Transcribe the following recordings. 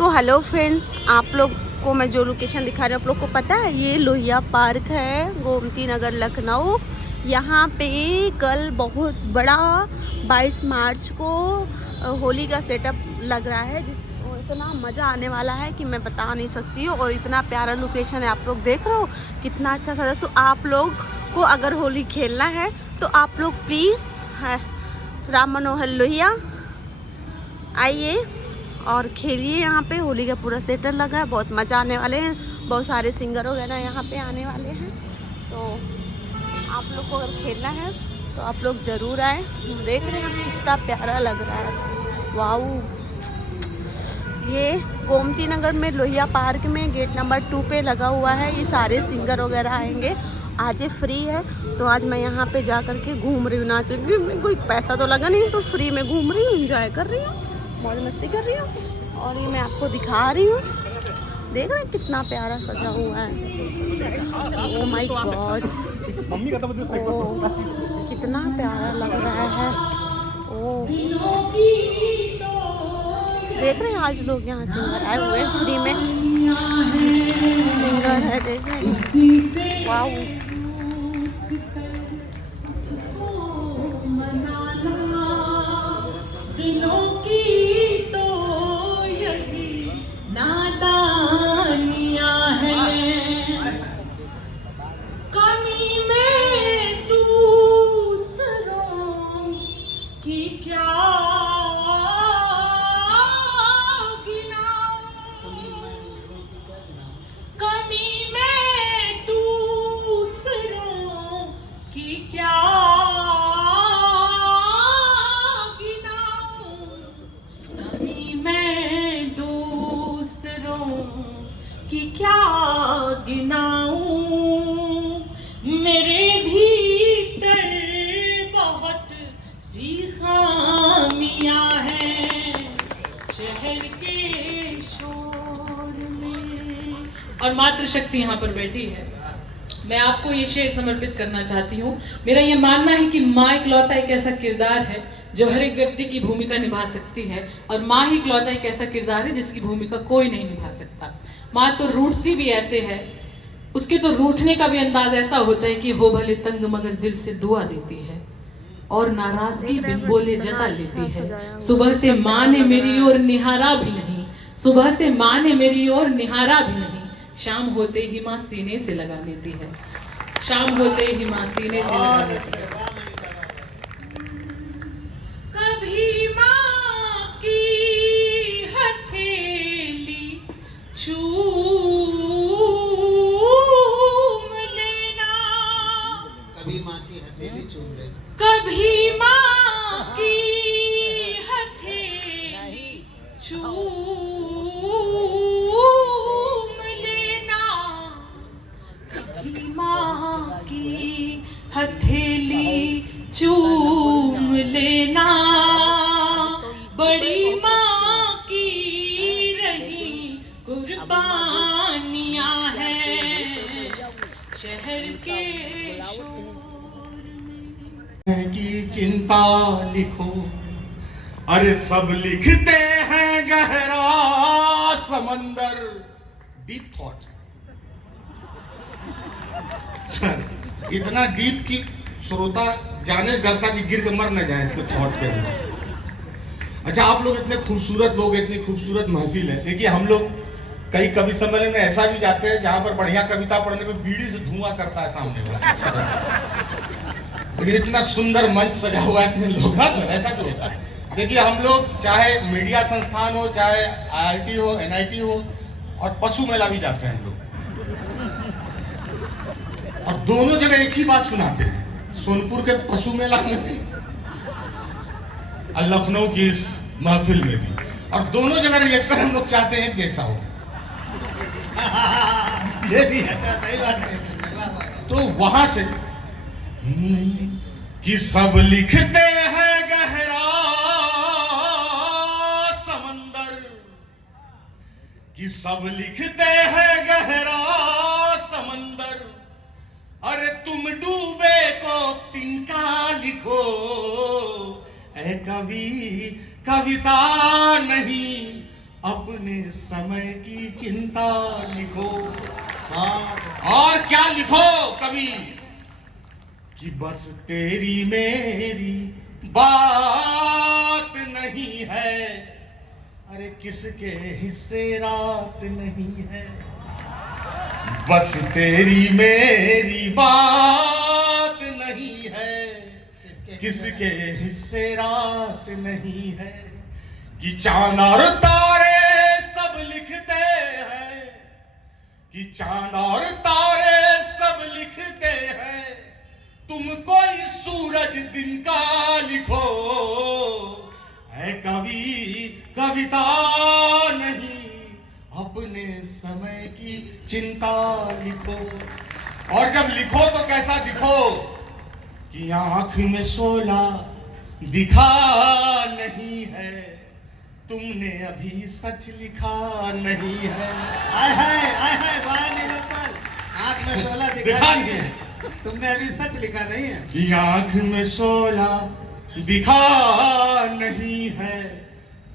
तो hello friends, आप लोग को मैं जो लोकेशन दिखा रही हूँ आप लोग को पता है, ये लोहिया पार्क है, गोमती नगर, लखनऊ। यहाँ पे कल बहुत बड़ा 22 मार्च को होली का सेटअप लग रहा है, जिसको इतना मज़ा आने वाला है कि मैं बता नहीं सकती हूँ। और इतना प्यारा लोकेशन है, आप लोग देख रहे हो कितना अच्छा सा। तो आप लोग को अगर होली खेलना है तो आप लोग प्लीज़ राम मनोहर लोहिया आइए और खेलिए। यहाँ पे होली का पूरा सेटअप लगा है, बहुत मज़ा आने वाले हैं। बहुत सारे सिंगर वगैरह यहाँ पे आने वाले हैं, तो आप लोग को अगर खेलना है तो आप लोग ज़रूर आए। देख रहे हैं कितना प्यारा लग रहा है, वाऊ। ये गोमती नगर में लोहिया पार्क में गेट नंबर 2 पे लगा हुआ है। ये सारे सिंगर वगैरह आएंगे। आज ये फ्री है, तो आज मैं यहाँ पे जा कर के घूम रही हूँ, नाच रही हूँ। कोई पैसा तो लगा नहीं, तो फ्री में घूम रही हूँ, इंजॉय कर रही हूँ, मौज मस्ती कर रही हूँ। और ये मैं आपको दिखा रही हूँ, देख रहे हैं कितना प्यारा सजा हुआ है। ओ माय गॉड, कितना प्यारा लग रहा है। ओ देख रहे हैं आज लोग यहाँ सिंगर आए हुए हैं, फ्री में सिंगर है, देख रहे हैं। वाओ, कि क्या गिनाऊं, मेरे भीतर बहुत सी खामियां हैं शहर के शोर में। और मातृ शक्ति यहाँ पर बैठी है। मैं आपको ये शेर समर्पित करना चाहती हूँ। मेरा ये मानना है कि माँ इकलौता एक ऐसा किरदार है जो हर एक व्यक्ति की भूमिका निभा सकती है, और माँ ही इकलौता एक ऐसा किरदार है जिसकी भूमिका कोई नहीं निभा सकता। माँ तो रूठती भी ऐसे है, उसके तो रूठने का भी अंदाज ऐसा होता है कि हो भले तंग मगर दिल से दुआ देती है, और नाराजगी बिन बोले जता लेती है। सुबह से माँ ने मेरी ओर निहारा भी नहीं, सुबह से माँ ने मेरी ओर निहारा भी नहीं, शाम होते ही माँ सीने से लगा लेती है, शाम होते ही माँ सीने से लगा लेती है। कभी माँ की हथेली चूम लेना, कभी माँ की हथेली चूम लेना, कभी माँ की हथेली चूम माँ की हथेली चूम लेना, बड़ी माँ की रही कुर्बानियाँ हैं शहर के शोर में। की चिंता लिखो, अरे सब लिखते हैं गहरा समंदर, डीप थॉट। इतना डीप कि श्रोता जाने डरता कि गिर के मर न जाए इसके थॉट के अंदर। अच्छा, आप लोग इतने खूबसूरत लोग, इतनी खूबसूरत महफिल है। देखिए, हम लोग कई कवि सम्मेलन में ऐसा भी जाते हैं जहां पर बढ़िया कविता पढ़ने पे बीड़ी से धुआं करता है सामने वाला, लेकिन इतना सुंदर मंच सजा हुआ है, इतने लोग, ऐसा भी होता है। देखिए, हम लोग चाहे मीडिया संस्थान हो, चाहे IIT हो, NIT हो, और पशु मेला भी जाते हैं हम लोग, और दोनों जगह एक ही बात सुनाते हैं। सोनपुर के पशु मेला में भी और लखनऊ की इस महफिल में भी, और दोनों जगह रिएक्शन हम लोग चाहते हैं जैसा हो। ये भी अच्छा, सही बात है। तो वहां से कि सब लिखते हैं गहरा समंदर, कि सब लिखते हैं गहरा समंदर, अरे तुम डूबे को तिनका लिखो, ऐ कवि कविता नहीं अपने समय की चिंता लिखो। और क्या लिखो कवि कि बस तेरी मेरी बात नहीं है, अरे किसके हिस्से रात नहीं है। बस तेरी मेरी बात नहीं है, किसके हिस्से रात नहीं है। कि चांद और तारे सब लिखते हैं, कि चांद और तारे सब लिखते हैं, तुम कोई सूरज दिन का लिखो। है कवि कविता नहीं, अपने समय की चिंता लिखो। और जब लिखो तो कैसा दिखो कि आंख में शोला दिखा नहीं है, तुमने अभी सच लिखा नहीं है। आँख में शोला दिखा नहीं है, तुमने अभी सच लिखा नहीं है। कि आंख में शोला दिखा नहीं है,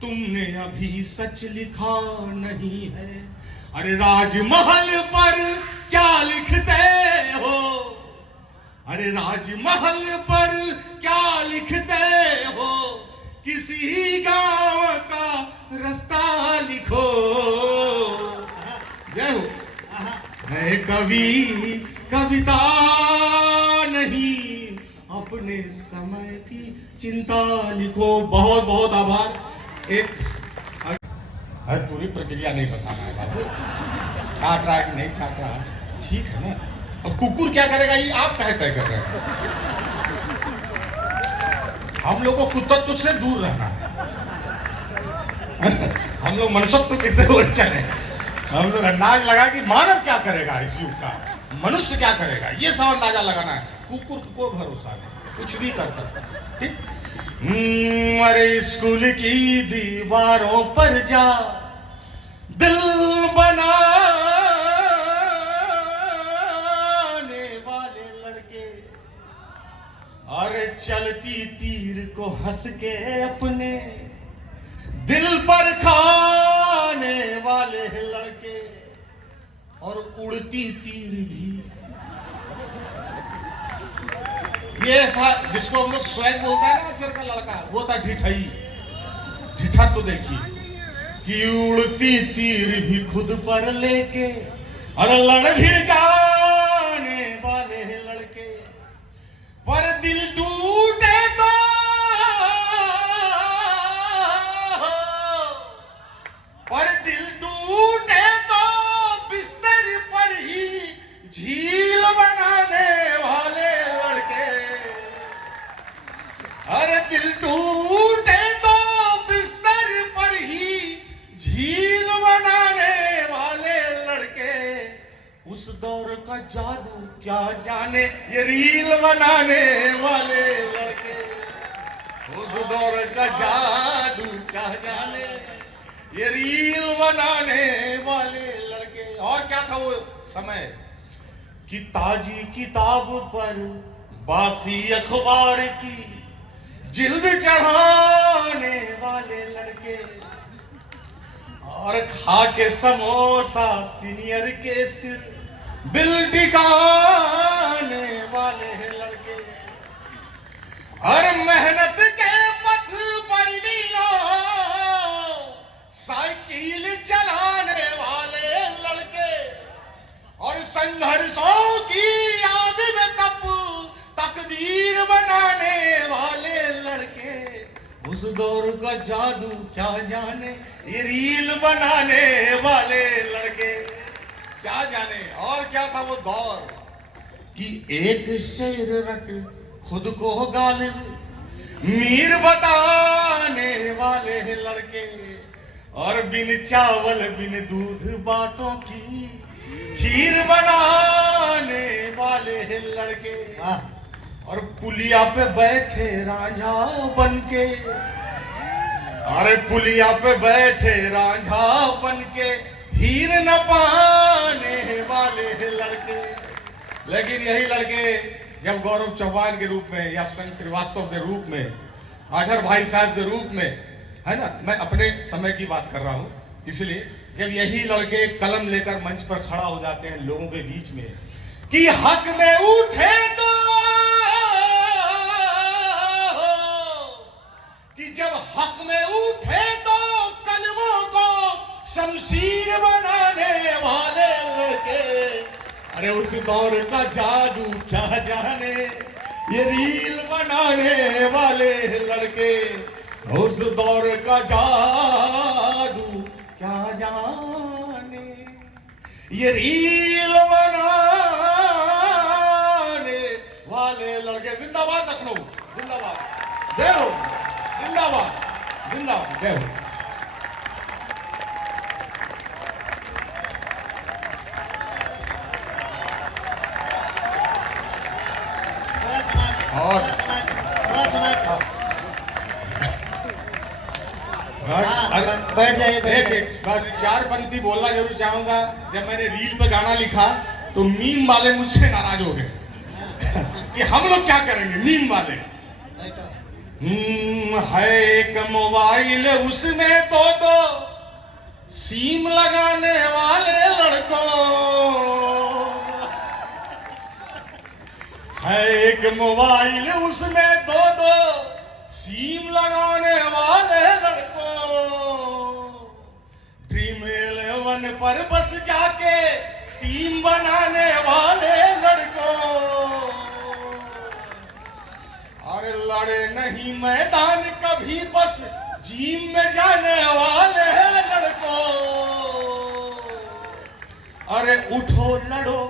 तुमने अभी सच लिखा नहीं है। अरे राजमहल पर क्या लिखते हो, अरे राजमहल पर क्या लिखते हो, किसी गांव का रास्ता लिखो। जय हो। है कवि कविता नहीं, अपने समय की चिंता लिखो। बहुत बहुत आभार। एक हर पूरी प्रक्रिया नहीं बताना है बाबू, छाट रहा है कि नहीं छाट रहा, ठीक है ना। अब कुकुर क्या करेगा ये आप कहे तय कर रहे हैं। हम लोग को कुत्तत्व से दूर रहना है। हम लोग मनुष्यत्व कितने अच्छा है। हम लोग अंदाज लगा कि मानव क्या करेगा इस युग का, मनुष्य क्या करेगा, ये सब अंदाजा लगाना है। कुकुर को कोई भरोसा नहीं, कुछ भी कर सकता है। ठीक। अरे स्कूल की दीवारों पर जा दिल बनाने वाले लड़के, अरे चलती तीर को हंस के अपने दिल पर खाने वाले लड़के, और उड़ती तीर भी। ये था जिसको हम लोग स्वैग बोलता है ना आजकल का लड़का, वो था ढिठई। ढिठा तो देखिए कि उड़ती तीर भी खुद पर लेके और लड़ भी जाने वाले लड़के, पर दिल टूटे तो बिस्तर पर ही झील बनाने वाले लड़के। अरे दिल टूटे तो बिस्तर पर ही झील बनाने वाले लड़के। उस दौर का जादू क्या जाने ये रील बनाने वाले लड़के। उस दौर का जादू क्या जाने ये रील बनाने वाले लड़के। और क्या था वो समय कि ताजी किताब पर बासी अखबार की जिल्द चढ़ाने वाले लड़के, और खा के समोसा सीनियर के सिर बिल टिकाने वाले लड़के, और मेहनत के पथ पर लीलो साइकिल चलाने वाले लड़के, और संघर्षों की याद में तकदीर बनाने वाले लड़के। उस दौर का जादू क्या जाने ये रील बनाने वाले लड़के। क्या जाने और क्या था वो दौर कि एक शेर रट खुद को गालिब मीर बताने वाले लड़के, और बिन चावल बिन दूध बातों की खीर बनाने वाले लड़के, और पुलिया पे बैठे रांझा बनके, अरे पुलिया पे बैठे रांझा बनके हीर न पाने वाले लड़के। लेकिन यही लड़के जब गौरव चौहान के रूप में या स्वयं श्रीवास्तव के रूप में, आजहर भाई साहब के रूप में, है ना, मैं अपने समय की बात कर रहा हूँ, इसलिए जब यही लड़के कलम लेकर मंच पर खड़ा हो जाते हैं लोगों के बीच में कि हक में उठे तो कि जब हक में उठे तो कलमों को शमशीर बनाने वाले लड़के, अरे उस दौर का जादू क्या जाने ये रील बनाने वाले लड़के, उस दौर का जादू क्या जाने ये रील बनाने वाले लड़के। जिंदाबाद लखनऊ, जिंदाबाद, जय हो, जिंदाबाद, जिंदाबाद, जय हो। और बैठ जाइए, बैठ जाइए। एक बस 4 पंक्ति बोलना जरूर चाहूंगा। जब मैंने रील पे गाना लिखा तो मीम वाले मुझसे नाराज हो गए कि हम लोग क्या करेंगे मीम वाले। है एक मोबाइल उसमें तो सीम लगाने वाले लड़कों, है एक मोबाइल उसमें दो सीम लगाने वाले लड़कों, ड्रीम 11 पर बस जाके टीम बनाने वाले लड़कों, अरे लड़े नहीं मैदान कभी बस जिम में जाने वाले लड़कों, अरे उठो लड़ो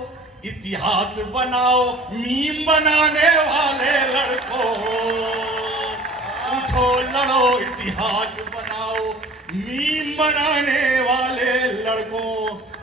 इतिहास बनाओ मीम बनाने वाले लड़कों, उठो लड़ो इतिहास बनाओ मीम बनाने वाले लड़कों।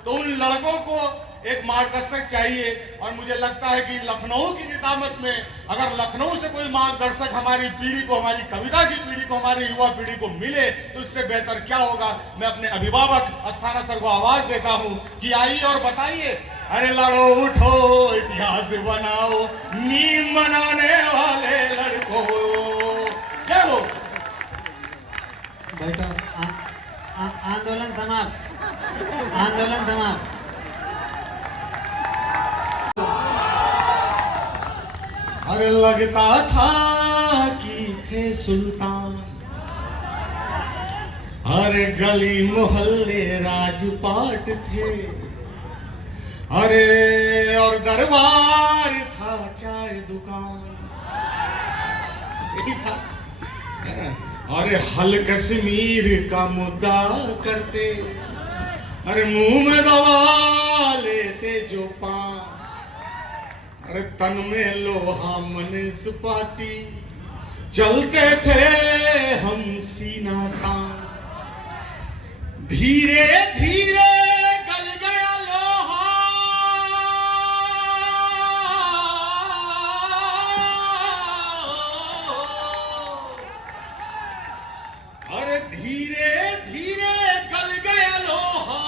तो उन लड़कों को एक मार्गदर्शक चाहिए और मुझे लगता है कि लखनऊ की निजामत में अगर लखनऊ से कोई मार्गदर्शक हमारी पीढ़ी को, हमारी कविता की पीढ़ी को, हमारी युवा पीढ़ी को मिले तो इससे बेहतर क्या होगा। मैं अपने अभिभावक अस्थाना सर को आवाज देता हूं कि आइए और बताइए, अरे लड़ो उठो इतिहास बनाओ मीम बनाने वाले लड़कों, जय हो। बैठो, आंदोलन समाप्त, आंदोलन समाप्त। अरे लगता था कि थे सुल्तान, अरे गली मोहल्ले राजपाट थे, अरे और दरबार था चाय दुकान, यही था। अरे हल कश्मीर का मुद्दा करते, अरे मुंह में दबा लेते जो पान, अरे तन में लोहा मन इस्पाती, चलते थे हम सीना तान, धीरे धीरे गल गया लोहा, अरे धीरे धीरे गल गया लोहा,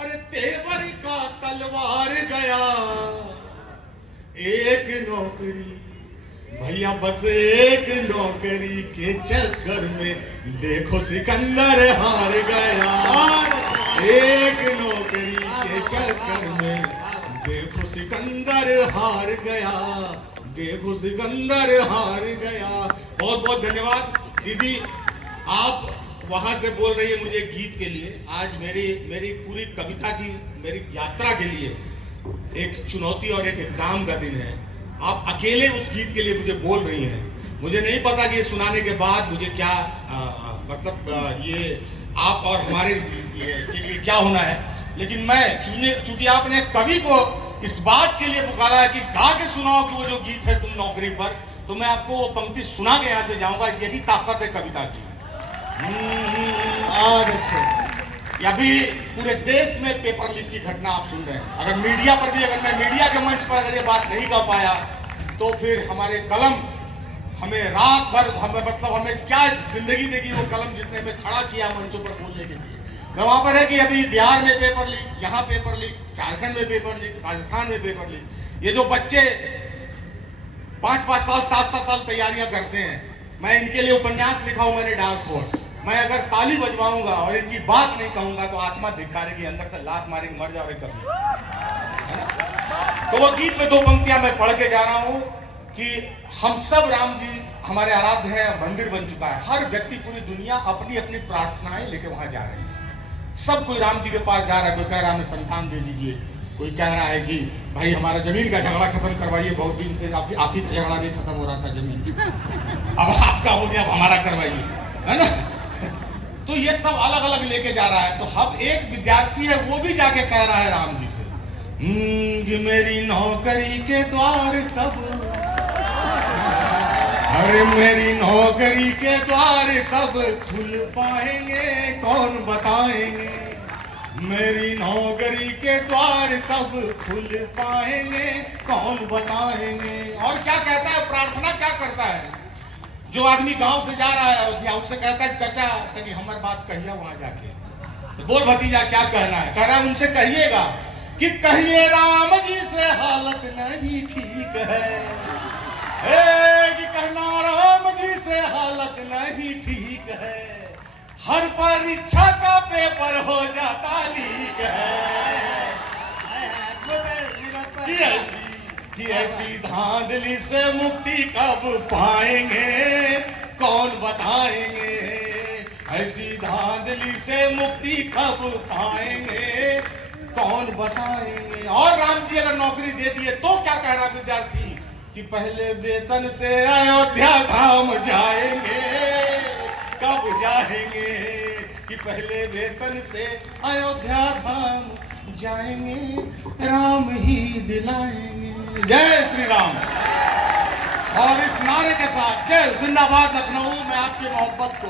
अरे तेवर का तलवार गया, एक नौकरी भैया बस एक नौकरी के चक्कर में देखो सिकंदर हार गया, एक नौकरी के चक्कर में देखो सिकंदर हार गया, देखो सिकंदर हार गया। बहुत बहुत धन्यवाद दीदी, आप वहां से बोल रही है मुझे गीत के लिए। आज मेरी पूरी कविता की मेरी यात्रा के लिए एक चुनौती और एक एग्जाम का दिन है। आप अकेले उस गीत के लिए मुझे बोल रही हैं। मुझे नहीं पता कि ये सुनाने के बाद मुझे क्या ये आप और हमारे के लिए क्या होना है, लेकिन मैं चूंकि आपने कवि को इस बात के लिए पुकारा है कि गा के सुनाओ कि वो जो गीत है तुम नौकरी पर, तो मैं आपको वो पंक्ति सुना के यहाँ से जाऊंगा। यही ताकत है कविता की। और अच्छे अभी पूरे देश में पेपर लीक की घटना आप सुन रहे हैं। अगर मीडिया पर भी, अगर मैं मीडिया के मंच पर अगर ये बात नहीं कर पाया तो फिर हमारे कलम हमें रात भर हमें क्या जिंदगी देगी वो कलम जिसने हमें खड़ा किया मंचों पर बोलने के लिए। वहां पर है कि अभी बिहार में पेपर लीक, यहाँ पेपर लीक, झारखंड में पेपर लीक, राजस्थान में पेपर लीक। ये जो बच्चे 5-5 साल 7-7 साल तैयारियां करते हैं, मैं इनके लिए उपन्यास लिखा हूं मैंने, डार्क हॉर्स। मैं अगर ताली बजवाऊंगा और इनकी बात नहीं कहूंगा तो आत्मा धिक्कारेगी, अंदर से लात मारेगी, मर जाओ कभी। तो वो गीत में 2 पंक्तियां मैं पढ़ के जा रहा हूं कि हम सब राम जी हमारे आराध्य हैं, मंदिर बन चुका है। हर व्यक्ति, पूरी दुनिया अपनी अपनी प्रार्थनाएं लेके वहां जा रही है। सब कोई राम जी के पास जा रहा है। कोई कह रहा है हमें संतान दे दीजिए, कोई कह रहा है कि भाई हमारा जमीन का झगड़ा खत्म करवाइए, बहुत दिन से आप ही का झगड़ा नहीं खत्म हो रहा था जमीन, अब आपका हो गया, अब हमारा करवाइए, है ना। तो ये सब अलग अलग लेके जा रहा है। तो हम एक विद्यार्थी है, वो भी जाके कह रहा है राम जी से कि मेरी नौकरी के द्वार कब, अरे मेरी नौकरी के द्वार कब खुल पाएंगे, कौन बताएंगे। मेरी नौकरी के द्वार कब खुल पाएंगे, कौन बताएंगे। और क्या कहता है, प्रार्थना क्या करता है। जो आदमी गांव से जा रहा है अयोध्या, उससे कहता है चाचा तनी हमारी बात कहिए वहां जाके। तो बोल भतीजा क्या कहना है। कह रहा है उनसे कहिएगा कि कहिए राम जी से हालत नहीं ठीक है, कि कहना राम जी से हालत नहीं ठीक है, हर परीक्षा का पेपर हो जाता लीक है। कि ऐसी धांधली से मुक्ति कब पाएंगे, कौन बताएंगे। ऐसी धांधली से मुक्ति कब पाएंगे, कौन बताएंगे। और राम जी अगर नौकरी दे दिए तो क्या कह रहा विद्यार्थी कि पहले वेतन से अयोध्या धाम जाएंगे, कब जाएंगे। कि पहले वेतन से अयोध्या धाम जाएंगे, राम ही दिलाएंगे। जय श्री राम। और इस नारे के साथ जय जिंदाबाद लखनऊ में आपकी मोहब्बत को